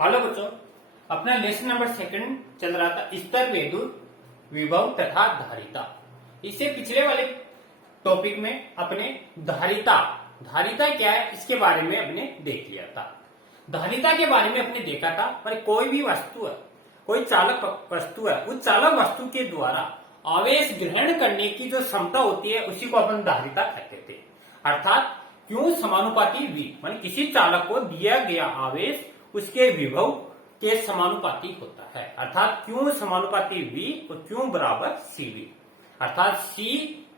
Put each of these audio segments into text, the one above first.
Hello बच्चों, अपना lesson number 2 चल रहा था स्तर विद्युत विभव तथा धारिता। इससे पिछले वाले टॉपिक में अपने धारिता धारिता क्या है इसके बारे में अपने देख लिया था। धारिता के बारे में अपने देखा था पर कोई भी वस्तु है, कोई चालक वस्तु है, उस चालक वस्तु के द्वारा आवेश ग्रहण करने की जो क्षमता होती है उसी को अपन धारिता कहते थे। अर्थात क्यों समानुपाती V, मान किसी चालक को दिया गया आवेश उसके विभव के समानुपाती होता है। अर्थात क्यों समानुपाती V और क्यों बराबर CV। अर्थात C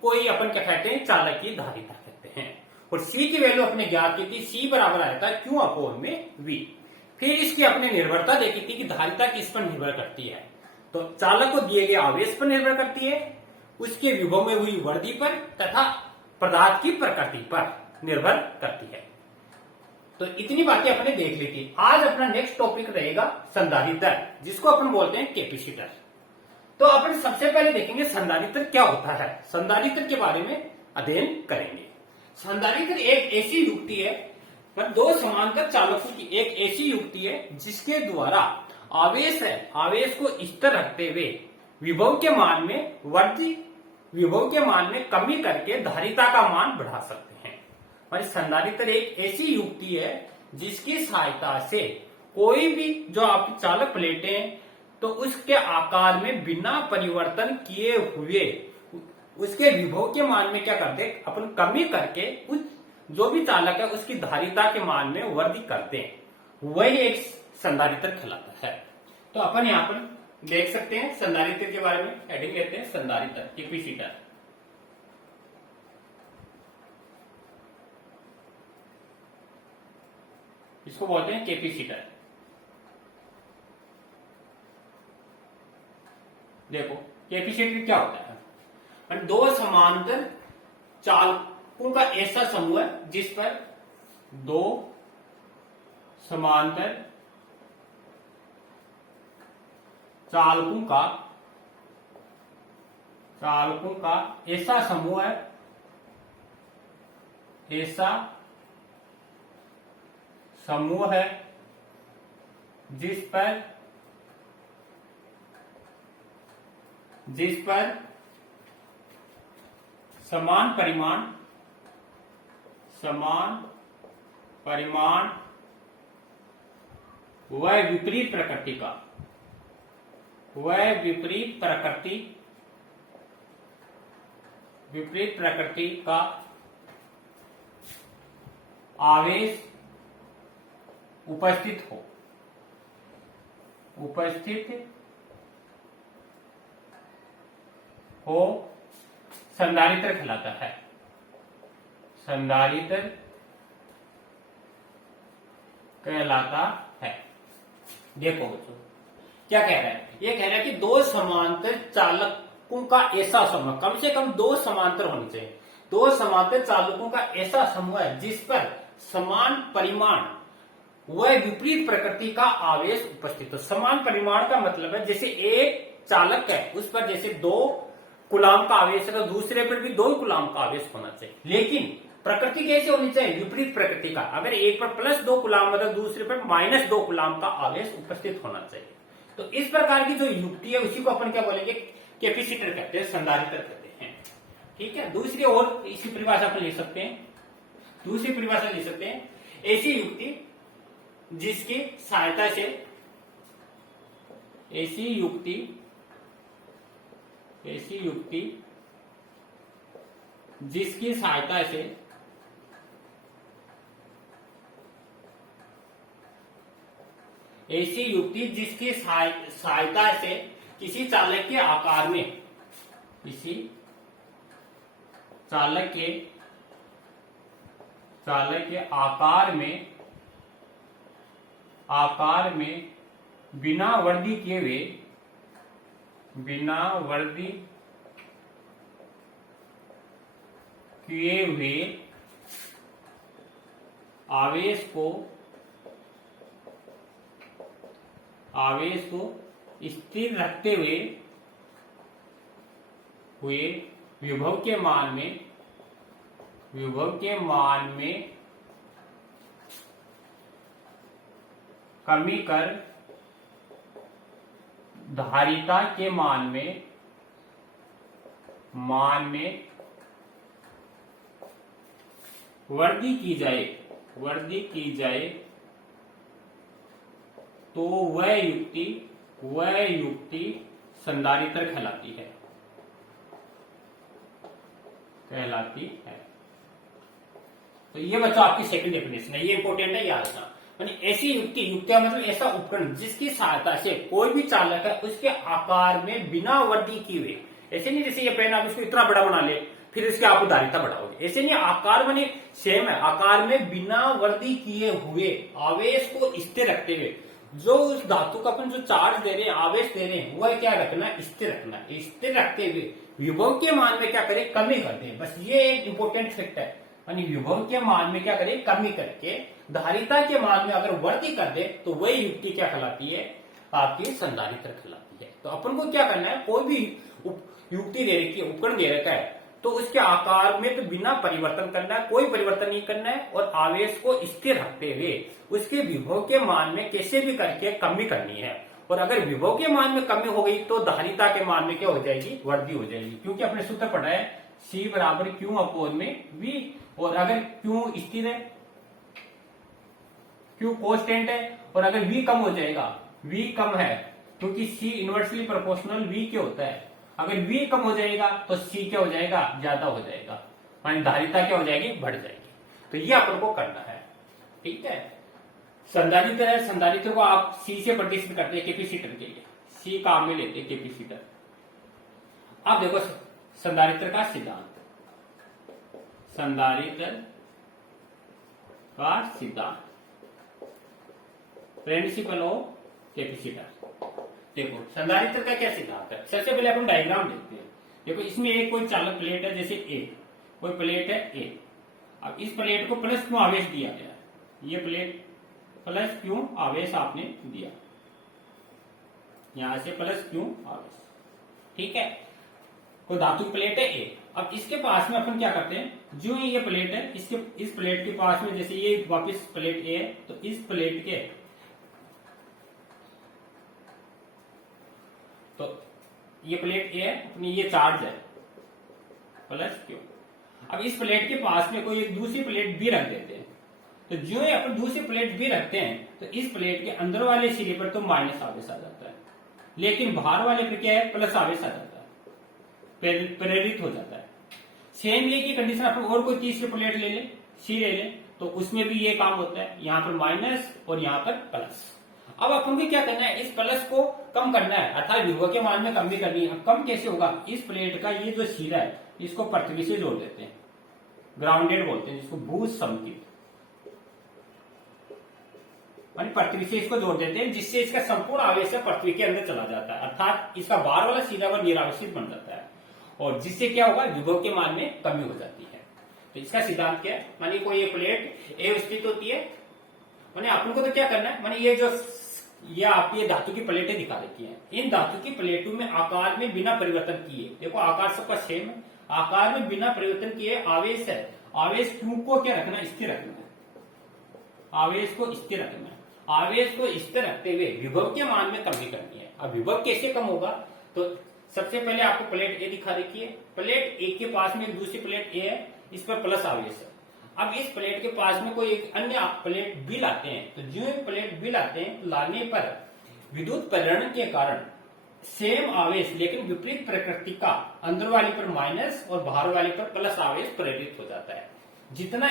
को ही अपन क्या कहते हैं, चालक की धारिता कहते हैं। और C की वैल्यू अपने ज्ञात की थी, C बराबर आया था क्यों अपॉन में V। फिर इसकी अपने निर्भरता देखी थी कि धारिता किस पर निर्भर करती है, तो चालक को दिए गए आवेश पर निर्भर करती है, उसके विभव में हुई वृद्धि पर तथा पदार्थ की प्रकृति पर निर्भर करती है। तो इतनी बातें अपने देख ली थी। आज अपना नेक्स्ट टॉपिक रहेगा संधारित्र, जिसको अपन बोलते हैं कैपेसिटर। तो अपन सबसे पहले देखेंगे संधारित्र क्या होता है, संधारित्र के बारे में अध्ययन करेंगे। संधारित्र एक ऐसी युक्ति है, दो समांतर चालकों की एक ऐसी युक्ति है जिसके द्वारा आवेश है, आवेश को स्थिर रखते हुए विभव के मान में वृद्धि, विभव के मान में कमी करके धारिता का मान बढ़ा सकते हैं। और संधारित्र एक ऐसी युक्ति है जिसकी सहायता से कोई भी जो आपकी चालक प्लेटें हैं तो उसके आकार में बिना परिवर्तन किए हुए उसके विभव के मान में क्या करते हैं, अपन कमी करके उस जो भी चालक है उसकी धारिता के मान में वृद्धि करते हैं, वही एक संधारित्र कहलाता है। तो अपन यहाँ पर देख सकते हैं संधारित्र के बारे में हेडिंग लेते हैं, संधारित्र कैपेसिटर। इसको बोलते हैं कैपेसिटर। देखो कैपेसिटर क्या होता है, दो समांतर चालकों का ऐसा समूह है जिस पर दो समांतर चालकों का ऐसा समूह है, ऐसा समूह है जिस पर समान परिमाण व विपरीत प्रकृति का आवेश उपस्थित हो संधारित्र कहलाता है। संधारित्र कहलाता है। देखो बच्चों क्या कह रहा है, ये कह रहा है कि दो समांतर चालकों का ऐसा समूह, कम से कम दो समांतर होने चाहिए, दो समांतर चालकों का ऐसा समूह है जिस पर समान परिमाण वह विपरीत प्रकृति का आवेश उपस्थित हो। समान परिमाण का मतलब है जैसे एक चालक है उस पर जैसे 2 कूलाम का आवेश है तो दूसरे पर भी 2 कूलाम का आवेश होना चाहिए, लेकिन प्रकृति कैसे होनी चाहिए, विपरीत प्रकृति का। अगर एक पर +2 कूलाम है तो दूसरे पर -2 कूलाम का आवेश उपस्थित होना चाहिए। तो इस प्रकार की जो युक्ति है उसी को अपन क्या बोलेंगे, कैपेसिटर कहते हैं, संधारित्र कहते हैं। ठीक है, दूसरी और इसी परिभाषा को ले सकते हैं, दूसरी परिभाषा ले सकते हैं, ऐसी युक्ति जिसकी सहायता से ऐसी युक्ति जिसकी सहायता से ऐसी युक्ति जिसकी सहायता से किसी चालक के आकार में, किसी चालक के आकार में बिना वृद्धि किए हुए आवेश को स्थिर रखते हुए विभव के मान में कमी कर धारिता के मान में वृद्धि की जाए तो वह युक्ति संधारित्र कहलाती है। तो ये बच्चों आपकी सेकंड डेफिनेशन है, ये इंपॉर्टेंट है, याद रखना। यानी ऐसी युक्तियां मतलब ऐसा उपकरण जिसकी सहायता से कोई भी चालक है उसके आकार में बिना वृद्धि किए हुए, ऐसे नहीं जैसे ये पेन आप इसको इतना बड़ा बना ले फिर इसके आप धारिता बढ़ाओगे, ऐसे नहीं, आकार बने सेम है, आकार में बिना वृद्धि किए हुए आवेश को स्थिर रखते हुए जो उस धातु का अपन जो चार्ज दे रहे हैं, आवेश दे रहे हैं, वह क्या रखना है, स्थिर रखना है। स्थिर रखते हुए विभव के मान में क्या करें, कमी करते हैं। बस ये एक इंपॉर्टेंट फैक्ट है, यानी विभव के मान में क्या करें, कमी करके धारिता के मान में अगर वृद्धि कर दे तो वही युक्ति क्या कहलाती है, आपकी संधारित्र कहलाती है। तो अपन को क्या करना है, कोई भी युक्ति दे रखी है, उपकरण दे रखा है, तो उसके आकार में तो बिना परिवर्तन करना है, कोई परिवर्तन नहीं करना है, और आवेश को स्थिर रखते हुए उसके विभव के मान में कैसे भी करके कमी करनी है। और अगर विभव के मान में कमी हो गई तो धारिता के मान में क्या हो जाएगी, वृद्धि हो जाएगी, क्योंकि अपने सूत्र पढ़ा है C बराबर Q अपोन में V, और अगर Q स्थिर है, Q कांस्टेंट है, और अगर V कम हो जाएगा, V कम है क्योंकि C इनवर्सली प्रोपोर्शनल V के होता है, अगर V कम हो जाएगा तो C क्या हो जाएगा, ज्यादा हो जाएगा, यानी धारिता क्या हो जाएगी, बढ़ जाएगी। तो ये अपन को करना है, ठीक है। संधारित्र है, संधारित्र को आप C से प्रतिष्ठित करते हैं कैपेसिटर के लिए, C काम में लेते हैं कैपेसिटर। अब देखो संधारित्र का सिद्धांत, संधारित्र का सिद्धांत, प्रिंसिपल ऑफ कैपेसिटर। देखो संधारित्र का क्या सिद्धांत है, सबसे पहले अपन डायग्राम देखते हैं। देखो इसमें एक कोई चालक प्लेट है, जैसे A, कोई प्लेट है A। अब इस प्लेट को प्लस क्यों आवेश दिया गया है, ये प्लेट प्लस क्यों आवेश आपने दिया, यहां से प्लस क्यों आवेश, ठीक है। कोई धातु प्लेट है A, अब इसके पास में अपन क्या करते हैं, जो ये प्लेट है इस प्लेट के पास में, जैसे ये वापस प्लेट A है, तो इस प्लेट के, तो ये प्लेट A है, अपनी ये चार्ज है प्लस क्यू। अब इस प्लेट के पास में कोई एक दूसरी प्लेट B रख देते हैं, तो जो ही अपन दूसरी प्लेट B रखते हैं तो इस प्लेट के अंदर वाले सिरे पर तो माइनस आवेश आ जाता है, लेकिन बाहर वाले पे क्या है, प्लस आवेश आ जाता है, प्रेरित हो जाता है। सेम ये की कंडीशन अपन और कोई तीसरी प्लेट ले ले, C ले ले, तो उसमें भी ये काम होता है, यहाँ पर माइनस और यहाँ पर प्लस। अब अपन को क्या करना है, इस प्लस को कम करना है, अर्थात विभव के मान में कमी करनी है। कम कैसे होगा, इस प्लेट का ये जो सिरा है इसको पृथ्वी से जोड़ देते हैं, ग्राउंडेड बोलते हैं जिसको भू समकित, पृथ्वी से इसको जोड़ देते हैं, जिससे इसका संपूर्ण आवेश पृथ्वी के अंदर चला जाता है, अर्थात इसका बाहर वाला सिरा वह निरावेशित बन जाता है, और जिससे क्या होगा, विभव के मान में कमी हो जाती है। तो इसका सिद्धांत क्या है, मानिए कोई ये प्लेट A स्थित होती है, माने अपन को तो क्या करना है, माने ये जो ये आपकी ये धातु की प्लेटें दिखा देती हैं, इन धातु की प्लेटों में आकार में बिना परिवर्तन किए, देखो आकार सबका सेम है, आकार में बिना परिवर्तन किए आवेश है, आवेश Q को क्या रखना, स्थिर रखना है, आवेश को स्थिर रखना है, आवेश को स्थिर रखते हुए विभव के मान में कमी करनी है। अब विभव कैसे कम होगा, तो सबसे पहले आपको प्लेट A दिखा रखी है, प्लेट A के पास में एक दूसरी प्लेट A है, इस पर प्लस आवेश है। अब इस प्लेट के पास में कोई एक अन्य प्लेट B लाते हैं, तो जो प्लेट B लाते हैं, लाने पर विद्युत प्रेरण के कारण सेम आवेश लेकिन विपरीत प्रकृति का अंदर वाले पर माइनस और बाहर वाले पर प्लस आवेश प्रेरित हो जाता है। जितना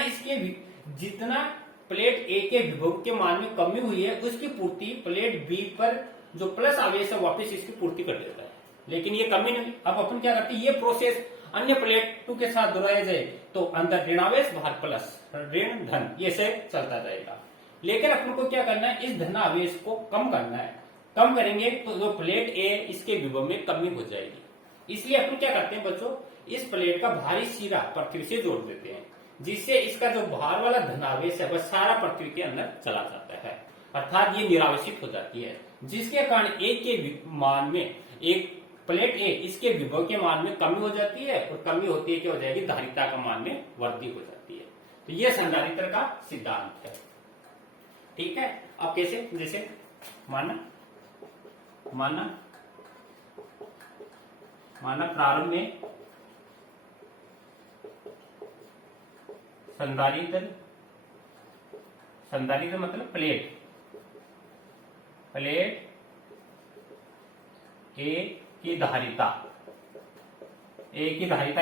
प्लेट A के विभव के मान में कमी हुई है उसकी पूर्ति प्लेट B पर जो प्लस आवेश है वापस इसकी पूर्ति कर देता है, लेकिन ये कमी नहीं। अब अपन क्या करते हैं, ये प्रोसेस अन्य प्लेट 2 के साथ दोहराया जाए तो अंदर ऋणावेश बाहर प्लस, ऋण धन, ये से चलता रहेगा। लेकिन अपन को क्या करना है, इस धन आवेश को कम करना है, कम करेंगे तो जो प्लेट A इसके विभव में कमी हो जाएगी। इसलिए अपन क्या करते हैं बच्चों, इस प्लेट का भारी सिरा पृथ्वी से जोड़ देते हैं, जिससे इसका जो बाहर वाला धनावेश है वह सारा पृथ्वी के अंदर चला जाता है, अर्थात ये निरावेशित हो जाती है, जिसके कारण A के मान में, एक प्लेट A इसके विभव के मान में कमी हो जाती है, और कमी होती है क्या हो जाएगी, धारिता का मान में वृद्धि हो जाती है। तो ये संधारित्र का सिद्धांत है। ठीक है। अब कैसे, जैसे माना माना माना प्रारंभ में संधारित्र मतलब प्लेट ए की धारिता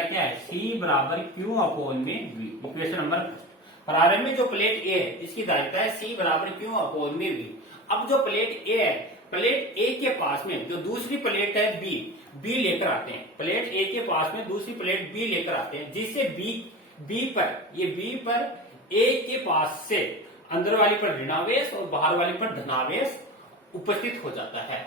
क्या है, सी बराबर क्यू अपॉन में वी। इक्वेशन नंबर, प्रारंभ में जो प्लेट ए है इसकी धारिता है सी बराबर क्यू अपॉन में वी। अब जो प्लेट ए है, प्लेट ए के पास में जो दूसरी प्लेट है बी लेकर आते हैं, प्लेट ए के पास में दूसरी प्लेट बी लेकर आते हैं, जिससे बी पर ए के पास से अंदर वाली पर ऋणावेश और बाहर वाली पर धनावेश उपस्थित हो जाता है।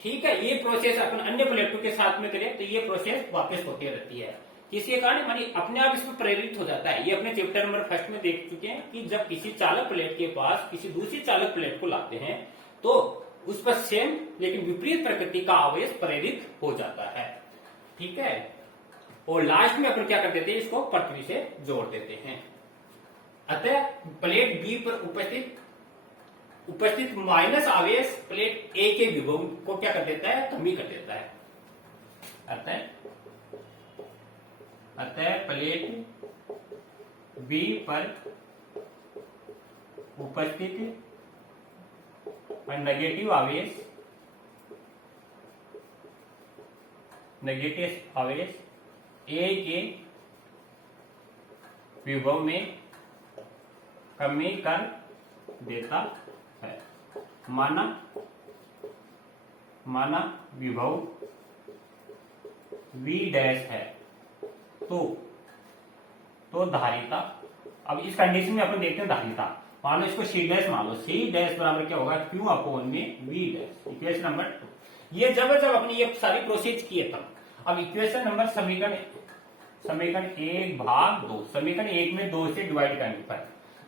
ठीक है, ये प्रोसेस अपन अन्य प्लेटों के साथ में करें तो ये प्रोसेस वापस होती रहती है, जिसके कारण मानी अपने आप इसमें प्रेरित हो जाता है। ये अपने चैप्टर नंबर 1 में देख चुके हैं कि जब किसी चालक प्लेट के पास किसी दूसरी चालक प्लेट को लाते हैं तो उस पर सेम लेकिन विपरीत प्रकृति का आवेश प्रेरित हो जाता है। ठीक है, और लास्ट में अपन क्या कर देते हैं, इसको पृथ्वी से जोड़ देते हैं। अतः प्लेट बी पर उपस्थित माइनस आवेश प्लेट ए के विभव को क्या कर देता है, कमी कर देता है। अतः प्लेट बी पर उपस्थित नेगेटिव आवेश ए के विभव में कमी कर देता है। माना विभव V डैश है तो धारिता, अब इस कंडीशन में अपन देखते हैं धारिता, मान लो इसको C डैश मान लो, C डैश बराबर क्या होगा, Q अपॉन में V डैश। Equation number 2। ये जब अपने ये सारी प्रोसेस किए तब अब इक्वेशन नंबर समीकरण 1/2, समीकरण 1 में 2 से डिवाइड करने पर,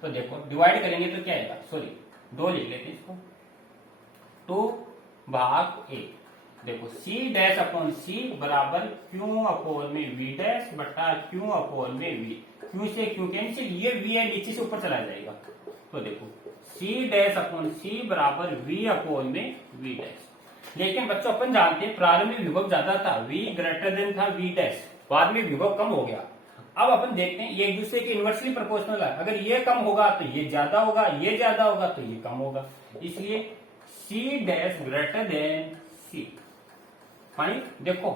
तो देखो डिवाइड करेंगे तो क्या आएगा, सॉरी 2 लिख लेते हैं इसको, 2/1। देखो C डैश अपॉन C बराबर Q अपॉन में V डैश बटा Q अपॉन में V। Q से Q कैंसिल, ये V है नीचे से ऊपर चला जाएगा, तो देखो C डैश अपॉन C बराबर V अपॉन में V डैश। लेकिन बच्चों अपन जानते हैं प्रारंभ में विभव ज्यादा था, V ग्रेटर देन था V डैश, बाद में विभव कम हो गया। अब अपन देखते हैं ये एक दूसरे के इनवर्सली प्रोपोर्शनल है, अगर ये कम होगा तो ये ज्यादा होगा, ये ज्यादा होगा तो ये कम होगा, इसलिए C dash greater than C। मानी देखो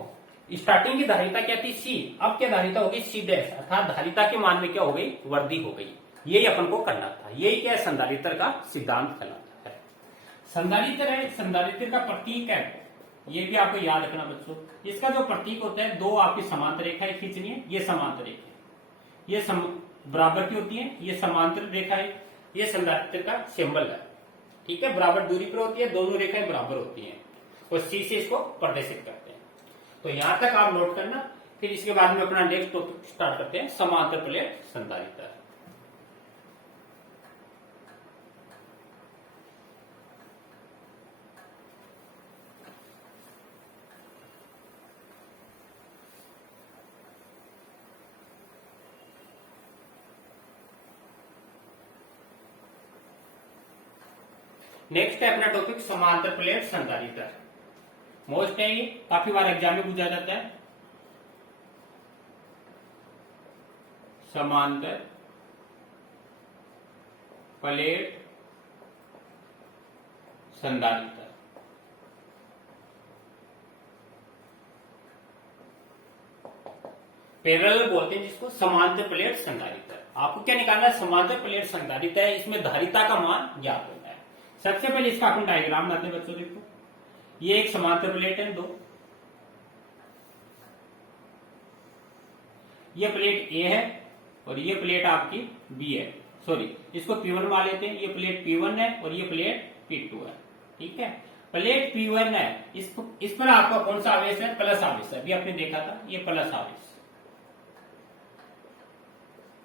स्टार्टिंग की धारिता क्या थी C, अब क्या धारिता होगी C डैश, अर्थात धारिता के मान में क्या हो गई, वृद्धि हो गई। यही अपन को करना था, यही क्या है संधारित्र का सिद्धांत कहलाता है। संधारित्र है, संधारित्र का प्रतीक है, ये भी आपको याद रखना बच्चों। इसका जो प्रतीक होता है, 2 आपकी समांतर रेखाएं खींचनी है, ये समांतर रेखा ये बराबर की होती है, ये समांतर रेखा है, ये संधारित्र का सिंबल है। ठीक है, बराबर दूरी पर होती है, दोनों रेखाएं बराबर होती हैं और C से इसको प्रदर्शित करते हैं। तो यहां तक आप नोट करना, फिर इसके बाद में अपना नेक्स्ट टॉपिक स्टार्ट करते हैं, समांतर प्लेट संधारित्र। नेक्स्ट है अपना टॉपिक समांतर प्लेट संधारित्र। मोस्ट है ये, काफी बार एग्जाम में पूछा जाता है। समांतर प्लेट संधारित्र। पैरेलल बोलते हैं जिसको, समांतर प्लेट संधारित्र। आपको क्या निकालना है, समांतर प्लेट संधारित्र है, इसमें धारिता का मान ज्ञात होता है। सबसे पहले इसका अपन डायग्राम बनाते हैं बच्चों। देखो ये एक समांतर प्लेट है, 2, ये प्लेट A है और ये प्लेट आपकी B है, सॉरी इसको P1 मान लेते हैं, ये प्लेट P1 है और ये प्लेट P2 है। ठीक है, प्लेट P1 है, इस पर आपका कौन सा आवेश है, प्लस आवेश है, अभी आपने देखा था ये प्लस आवेश।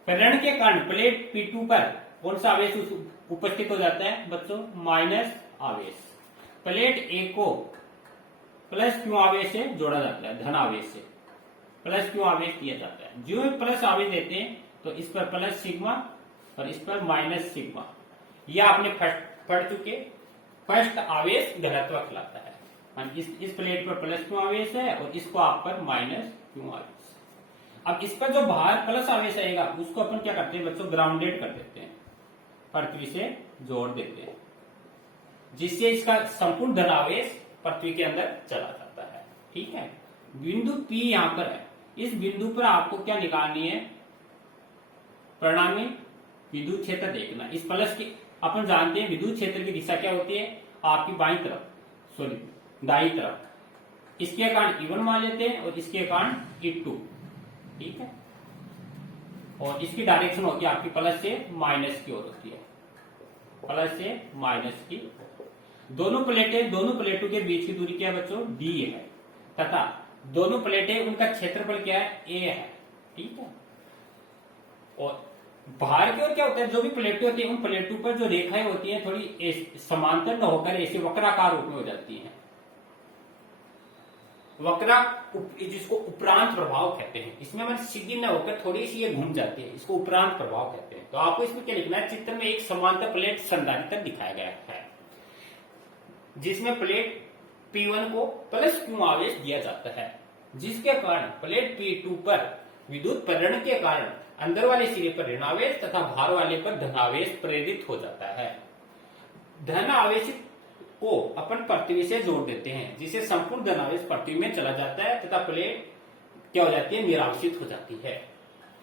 प्रेरण के कारण प्लेट P2 पर कौन सा आवेश उपस्थित हो जाता है बच्चों, माइनस आवेश। प्लेट A को प्लस क्यू आवेश से जोड़ा जाता है, धन आवेश से प्लस क्यू आवेश दिया जाता है। जो प्लस आवेश देते हैं तो इस पर प्लस सिग्मा और इस पर माइनस सिग्मा, ये आपने पढ़ चुके, फर्स्ट आवेश घनत्व कहलाता है। इस प्लेट पर प्लस क्यू आवेश है और इसको आप पर माइनस क्यू आवेश। अब इस पर जो बाहर प्लस आवेश आएगा उसको अपन क्या करते हैं बच्चों, ग्राउंडेड कर देते हैं, पृथ्वी से जोड़ देते हैं, जिससे इसका संपूर्ण धनावेश पृथ्वी के अंदर चला जाता है। ठीक है, बिंदु P यहां पर है, इस बिंदु पर आपको क्या निकालनी है, परिणामी विद्युत क्षेत्र देखना। इस प्लस की अपन जानते हैं विद्युत क्षेत्र की दिशा क्या होती है, आपकी बाईं तरफ, सॉरी दाईं तरफ। इसके कारण E1 मान लेते हैं और इसके कारण E2। ठीक है, और इसकी डायरेक्शन होती है आपकी प्लस से माइनस की ओर होती है, प्लस से माइनस की। दोनों प्लेटों के बीच की दूरी क्या है बच्चों, D है, तथा दोनों प्लेटें उनका क्षेत्रफल क्या है, A है। ठीक है, और बाहर की ओर क्या होता है, जो भी प्लेटें होती है उन प्लेटों पर जो रेखाएं होती हैं थोड़ी समांतर न होकर ऐसे वक्राकार रूप में हो जाती हैं। वक्रा जिसको उपरांत प्रभाव कहते हैं, इसमें हमारी सीधी न होकर थोड़ी सी ये घूम जाती है, इसको उपरांत प्रभाव कहते हैं। तो आपको इसमें क्या लिखना है, चित्र में एक समांतर प्लेट संधारित्र दिखाया गया है, जिसमें प्लेट P1 को प्लस क्यू आवेश दिया जाता है, जिसके कारण प्लेट P2 पर विद्युत प्रेरण के कारण अंदर वाले सिरे पर ऋणावेश तथा बाहर वाले पर धनावेश प्रेरित हो जाता है। धन आवेश को अपन पृथ्वी से जोड़ देते हैं, जिससे संपूर्ण धनावेश पृथ्वी में चला जाता है तथा प्लेट क्या हो जाती है, निरावशित हो जाती है।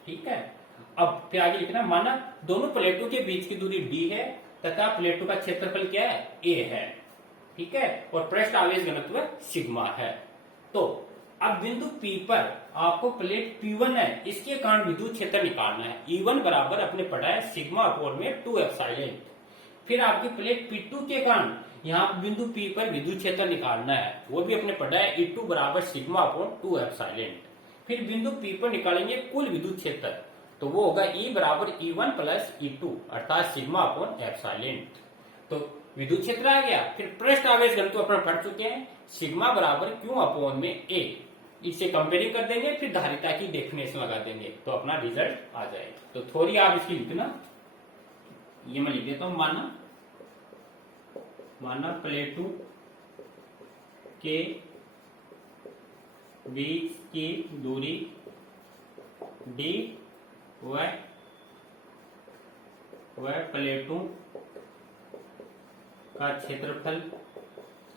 ठीक है, अब फिर आगे लिखना, माना दोनों प्लेटों के बीच की दूरी D है तथा प्लेटों का क्षेत्रफल क्या है, A है। ठीक है, और पृष्ठ आवेश घनत्व सिग्मा है। तो अब बिंदु P पर आपको प्लेट P1 है, इसके कारण विद्युत क्षेत्र निकालना है। E1 बराबर अपने पढ़ा है सिग्मा अपोन में 2 एप्सिलॉन। फिर आपकी प्लेट P2 के कारण यहाँ बिंदु P पर विद्युत क्षेत्र निकालना है, वो भी अपने पढ़ा है E2 बराबर सिग्मा अपोन 2 एप्सिलॉन। फिर बिंदु P पर निकालेंगे कुल विद्युत क्षेत्र, तो वो होगा E बराबर E1 प्लस E2 अर्थात सिग्मा अपोन एप्सिलॉन। तो विद्युत क्षेत्र आ गया। फिर पृष्ठ आवेश घनत्व अपन पढ़ चुके हैं, सिग्मा बराबर क्यू अपोन में A। इससे कंपेयरिंग कर देंगे, फिर धारिता की डेफिनेशन लगा देंगे, तो अपना रिजल्ट आ जाएगा। तो थोड़ी आप इसकी लिखना, ये मैं लिख देता हूं, माना प्लेटों के बीच की दूरी D व प्लेटों का क्षेत्रफल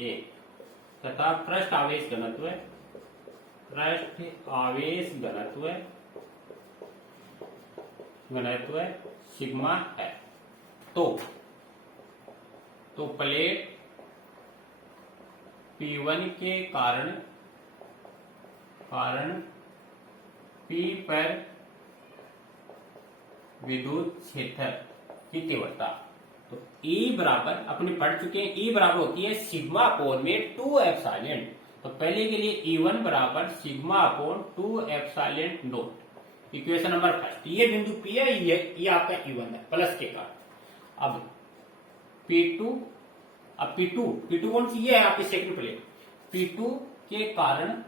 A तथा पृष्ठ आवेश घनत्व सिग्मा है। तो प्लेट P1 के कारण P पर विद्युत क्षेत्र की तीव्रता, तो E बराबर अपने पढ़ चुके हैं, E बराबर होती है सिग्मा अपोन में 2 एप्सिलॉन। तो पहले के लिए E1 बराबर sigma upon 2 epsilon note. Equation number first, ये बिंदु P है, ये आपका E1 है प्लस के कारण। अब P2, अब P2 कौन सी, ये है आपकी सेकंड प्लेट। P2 के कारण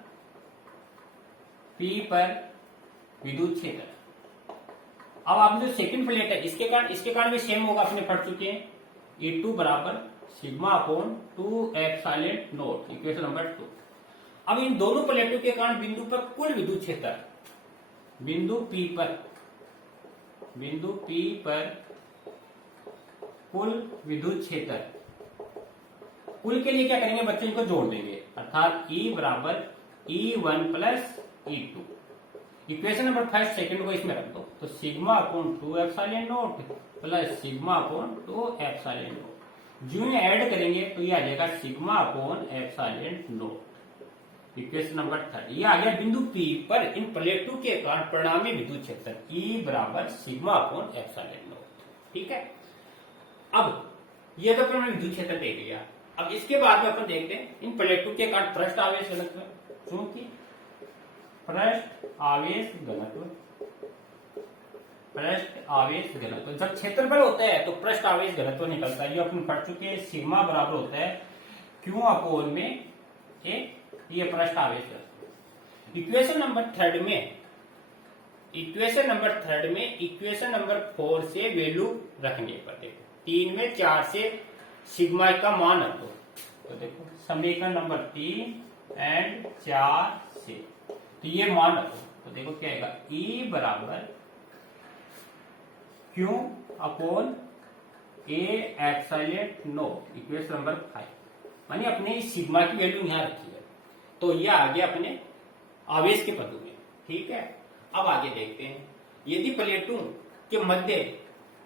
P पर विद्युत क्षेत्र। अब आपने जो सेकंड प्लेट है इसके कारण भी सेम होगा, अपने पढ़ चुके हैं। E2 बराबर sigma upon 2 epsilon note, equation number 2। अब इन दोनों प्लेटों के कारण बिंदु पर कुल विद्युत क्षेत्र, बिंदु P पर कुल विद्युत क्षेत्र, कुल के लिए क्या करेंगे बच्चे, इनको जोड़ देंगे, अर्थात E बराबर E1 plus E2। Equation number first second को इसमें रख दो, तो sigma upon 2 epsilon note plus sigma upon 2 epsilon note. जो ऐड करेंगे तो ये आ जाएगा sigma upon epsilon note. Equation number third, ये आ गया बिंदु P पर इन प्लेटों के कारण परिणामी विद्युत क्षेत्र E बराबर सिग्मा अपोन एप्सिलॉन नोट। ठीक है, अब ये तो अपन विद्युत क्षेत्र देख लिया। अब इसके बाद में अपन देखते हैं इन प्लेटों के कारण पृष्ठ आवेश घनत्व, क्योंकि पृष्ठ आवेश घनत्व जब क्षेत्रफल होता है तो पृष्ठ आवेश घनत्व निकलता है। ये अपन पढ़ चुके हैं, सिग्मा बराबर होता है क्यू अपोन में A, ये पृष्ठ आवेश घनत्व। इक्वेशन नंबर थर्ड में इक्वेशन नंबर 4 से वैल्यू रखने पर देखो, 3 में 4 से सिग्मा का मान रख दो। तो देखो समीकरण नंबर 3 एंड 4 से तो ये मान रखो। तो देखो क्या आएगा, E बराबर Q upon A epsilon not, equation number 5। मानिए अपने इस सिग्मा की वैल्यू यहां रखी है, तो ये आ गया अपने आवेश के पदों में। ठीक है, अब आगे देखते हैं, यदि प्लेटों के मध्य,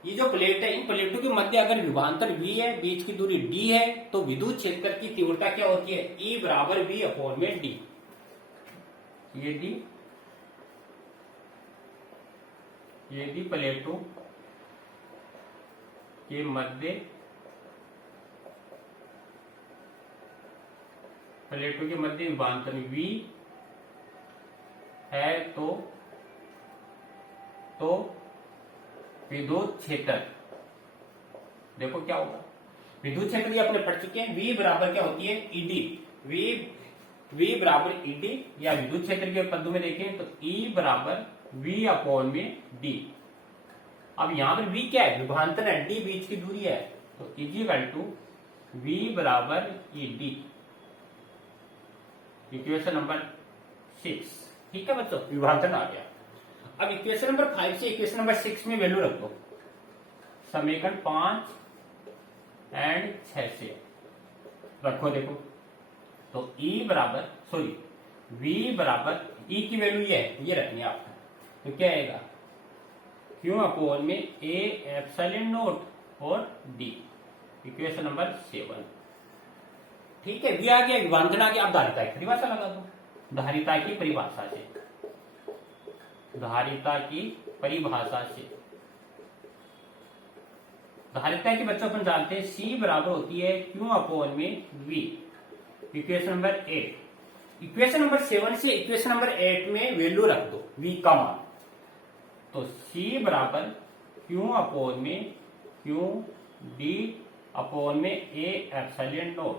ये जो प्लेट है इन प्लेटों के मध्य अगर विभवांतर V है, बीच की दूरी D है, तो विद्युत क्षेत्र की तीव्रता क्या होती है, E बराबर V अपॉन में D। यदि प्लेटों के मध्य विभवांतर V है तो विद्युत क्षेत्र, देखो क्या होगा, विद्युत क्षेत्र ये अपने पढ़ चुके हैं, V बराबर क्या होती है, ED। V बराबर ED, या विद्युत क्षेत्र के पदों में देखें तो E बराबर V अपॉन में D। अब यहां पर V क्या है, विभवांतर है, D बीच की दूरी है, तो इक्वल टू V बराबर ED, इक्वेशन नंबर 6। ठीक है बच्चों, विभवांतर आ गया। अब इक्वेशन नंबर 5 से इक्वेशन नंबर 6 में वैल्यू रख दो, समीकरण 5 एंड 6 से रखो। देखो तो V बराबर E की वैल्यू ये रखनी है आपको, तो क्या आएगा, Q अपॉन में A एप्सिलॉन नॉट और D, इक्वेशन नंबर 7। ठीक है, V आ गया, विभवांतर आ गया। अब धारिता की परिभाषा लगा दो, धारिता की परिभाषा से धारिता की बच्चों अपन जानते हैं C बराबर होती है Q अपॉन में V, equation number 8। Equation number 7 से इक्वेशन नंबर 8 में वैल्यू रख दो V का मान, तो C बराबर Q अपॉन में Q D अपॉन में A एप्सिलॉन नॉट,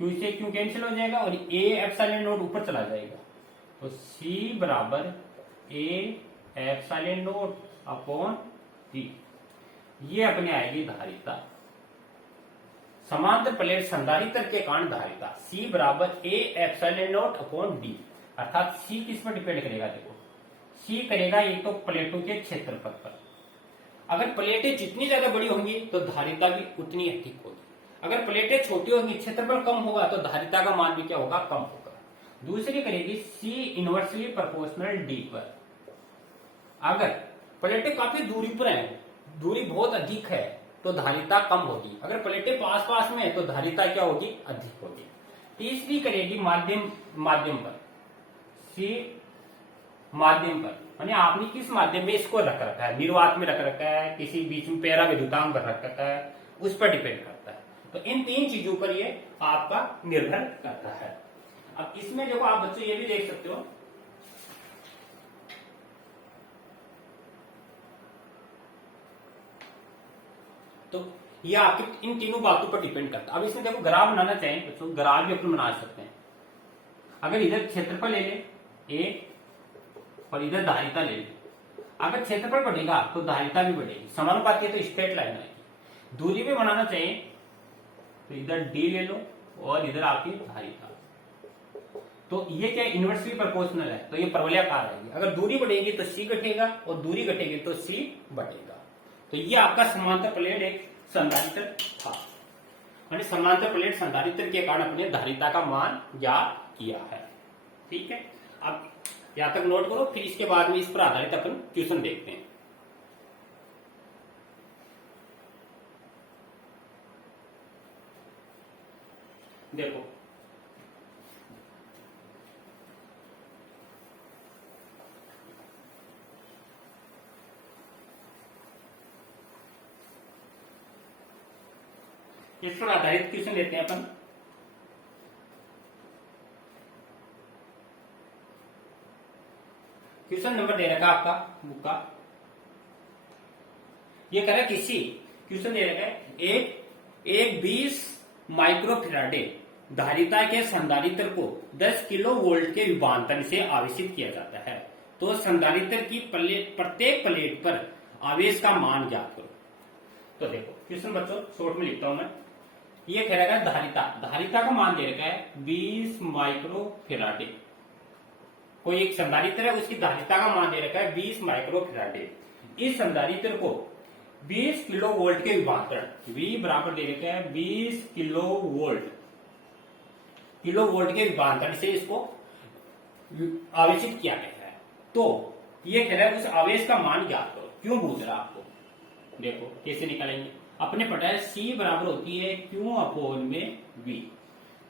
Q से Q कैंसिल हो जाएगा और A एप्सिलॉन नॉट ऊपर चला जाएगा, तो C बराबर A epsilon not upon D, ये अपने आएगी धारिता। समांतर प्लेट संधारित्र के कारण धारिता C बराबर A epsilon not upon D, अर्थात C किस पर डिपेंड करेगा, देखो C करेगा एक तो प्लेटों के क्षेत्रफल पर। अगर प्लेटें जितनी ज्यादा बड़ी होंगी तो धारिता भी उतनी अधिक होगी, अगर प्लेटें छोटी होंगी, क्षेत्रफल कम होगा, तो धारिता का मान भी क्या होगा, कम होगा। दूसरी करेगी C इनवर्सली प्रोपोर्शनल D पर। अगर प्लेटें काफी दूरी पर है, दूरी बहुत अधिक है, तो धारिता कम होगी, अगर प्लेटें पास पास में है तो धारिता क्या होगी, अधिक होगी। तीसरी करेगी माध्यम पर, C माध्यम पर, यानी आपने किस माध्यम में इसको रख रखा है, निर्वात में रख रखा है, किसी बीच में पैरा विद्युतांक पर रख रखा है, उस पर डिपेंड करता है। तो इन 3 चीजों पर ये आपका निर्भर करता है। अब इसमें देखो आप बच्चों ये भी देख सकते हो, तो ये आपके इन तीनों बातों पर डिपेंड करता है। अब इसमें देखो ग्राफ बनाना चाहें बच्चों, ग्राफ भी अपन बना सकते हैं। अगर इधर क्षेत्रफल ले ले A और इधर धारिता ले ले, अगर क्षेत्रफल बढ़ेगा तो धारिता भी बढ़ेगी, समानुपाती है तो स्ट्रेट लाइन आएगी। दूरी भी बनाना चाहिए तो इधर D ले लो और इधर आपकी धारिता, तो ये क्या इनवर्सली प्रोपोर्शनल है, तो ये परवलयाकार आएगी। अगर दूरी बढ़ेगी तो C घटेगा और दूरी घटेगी तो C बढ़ेगा। तो ये आपका समांतर प्लेट एक संधारित्र था, यानी समांतर प्लेट संधारित्र के कारण अपने धारिता का मान ज्ञात किया है। ठीक है, अब यहां तक नोट करो, फिर इसके बाद में इस पर आधारित अपन क्वेश्चन देखते हैं। देखो इस पर आधारित क्वेश्चन लेते हैं अपन। क्वेश्चन नंबर दे रखा आपका बुक का, ये कह रहा है किसी क्वेश्चन दे रखा है एक 20 माइक्रोफेराडे धारिता के संधारित्र को 10 किलो वोल्ट के विभवांतर से आवेशित किया जाता है, तो संधारित्र की प्रत्येक प्लेट पर आवेश का मान ज्ञात करो। तो देखो क्वेश्चन बच्चों शॉर्ट में लिखता हूं मैं। ये कह रहा है धारिता, धारिता का मान दे रखा है 20 माइक्रो फेराडे। कोई एक संधारित्र है, उसकी धारिता का मान दे रखा है 20 माइक्रो फेराडे। इस संधारित्र को 20 किलो वोल्ट के विभवांतर, V बराबर दे रखा है 20 किलो वोल्ट के विभवांतर से इसको आवेशित किया गया है। तो ये कह रहा है उस आवेश का मान ज्ञात करो। क्यों पूछ रहा आपको, देखो कैसे निकालेंगे। अपने पता है C बराबर होती है Q अपॉन में V।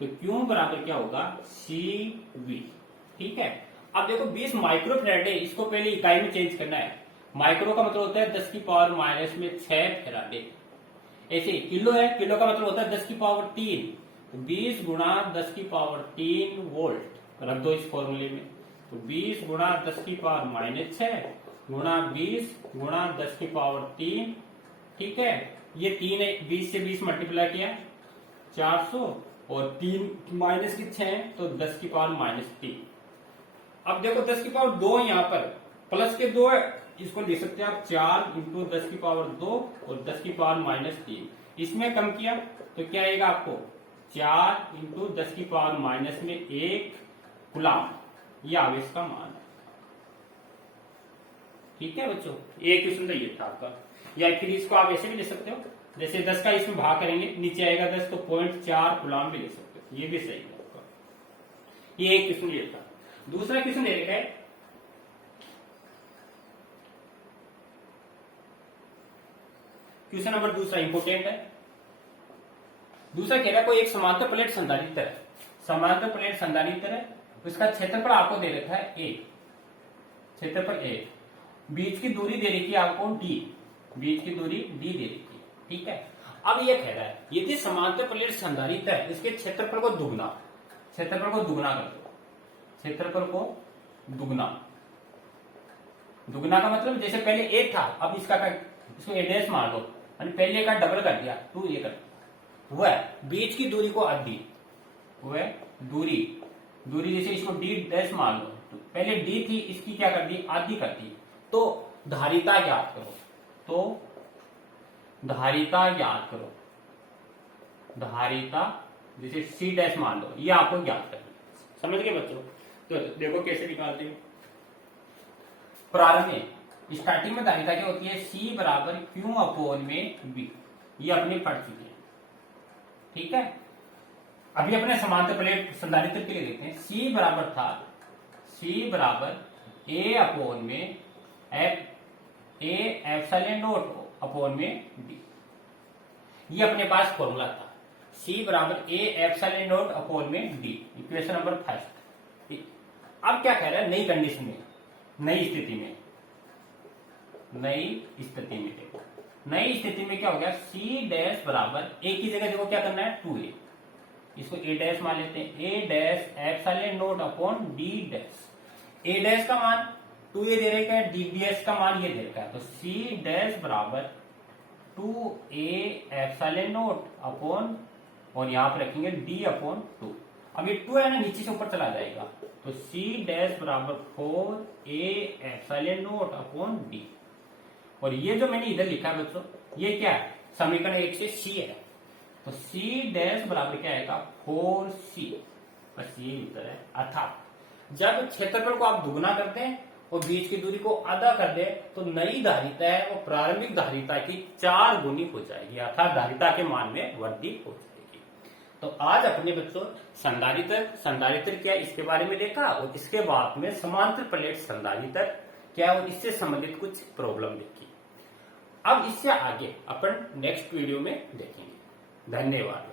तो Q बराबर क्या होगा CV। ठीक है, अब देखो 20 माइक्रो फेराडे, इसको पहले इकाई में चेंज करना है। माइक्रो का मतलब होता है 10 की पावर माइनस में 6 फेराडे। ऐसे किलो है, किलो का मतलब होता है 10 की पावर 3। 20 गुणा 10 की पावर 3 वोल्ट रख दो इस फॉर्मूले में। तो 20 गुणा 10 की पावर माइनस 6 गुणा 20 गुणा 10 की पावर 3। ठीक है, ये 3 है, 20 से 20 मल्टीप्लाई किया 400 और 3 माइनस की 6 तो 10 की पावर माइनस 3। अब देखो 10 की पावर 2 यहाँ पर प्लस के 2 है, इसको लिख सकते हैं आप 4 इंटू 10 की पावर 2 और 10 की पावर माइनस 3। इसमें कम किया तो क्या आएगा आपको 4 इंटू 10 की पावर माइनस में 1 कूलम। ये आवेश का मान है। ठीक है बच्चों, एक क्वेश्चन तो ये था आपका। या फिर इसको आप ऐसे भी ले सकते हो, जैसे 10 का इसमें भाग करेंगे, नीचे आएगा 10 तो 0.4 कूलम भी ले सकते हो। ये भी सही है आपका। ये एक क्वेश्चन ये था। दूसरा क्वेश्चन ये है, क्वेश्चन नंबर दूसरा इंपोर्टेंट है। दूसरा कह रहा है कोई एक समांतर प्लेट संधारित्र है। समांतर प्लेट संधारित्र है, उसका क्षेत्रफल आपको दे रखा है A, क्षेत्रफल A। बीच की दूरी दे रखी है आपको D, बीच की दूरी D दे रखी है। ठीक है, अब ये कह रहा है यदि समांतर प्लेट संधारित्र है, इसके क्षेत्रफल को दुगना कर दो। क्षेत्रफल को दुगना का मतलब जैसे पहले 1 था, अब इसको A' मार दो, पहले का डबल कर दिया 2 ये कर वह बीच की दूरी को आधी, वह दूरी जैसे इसको D' मान लो, तो पहले D थी, इसकी क्या कर दी आधी कर दी। तो धारिता ज्ञात करो, धारिता जैसे C' मान लो, ये आपको ज्ञात करना। समझ गए बच्चों? तो देखो कैसे निकालते हैं। प्रारंभ में स्टार्टिंग में धारिता क्या होती है C बराबर Q अपॉन में V। ये अपने पढ़ चुके हैं। ठीक है, अभी अपने समांतर प्लेट संधारित्र के लिए देखते हैं। C बराबर था A अपॉन में A एप्सिलॉन नॉट अपॉन में B। ये अपने पास फॉर्मूला था, C बराबर A एप्सिलॉन नॉट अपॉन में D। Equation number 1। अब क्या कह रहा है, नई कंडीशन में, नई स्थिति में क्या हो गया, C' बराबर A की जगह देखो क्या करना है 2A, इसको A' मान लेते हैं। A' epsilon not upon D'। A' का मान 2A दे रखा है, D' का मान ये दे रखा है। तो C' बराबर 2A एप्सिलॉन नॉट अपॉन, और यहां पर रखेंगे D अपॉन 2। अब ये 2 है ना, नीचे से ऊपर चला जाएगा, तो C' बराबर 4A epsilon not upon D। और ये जो मैंने इधर लिखा है बच्चों, ये क्या है, समीकरण 1 से C है। तो C' बराबर क्या आएगा 4C, बस ये उत्तर है। अर्थात जब क्षेत्रफल को आप दुगना करते हैं और बीच की दूरी को आधा कर दे, तो नई धारिता है वो प्रारंभिक धारिता की 4 गुनी हो जाएगी, अर्थात धारिता के मान में वृद्धि हो जाएगी। तो आज अपने बच्चों संधारित्र क्या इसके बारे में देखा, और इसके बाद में समांतर प्लेट संधारित्र क्या और इससे संबंधित कुछ प्रॉब्लम देखी। अब इससे आगे अपन नेक्स्ट वीडियो में देखेंगे। धन्यवाद।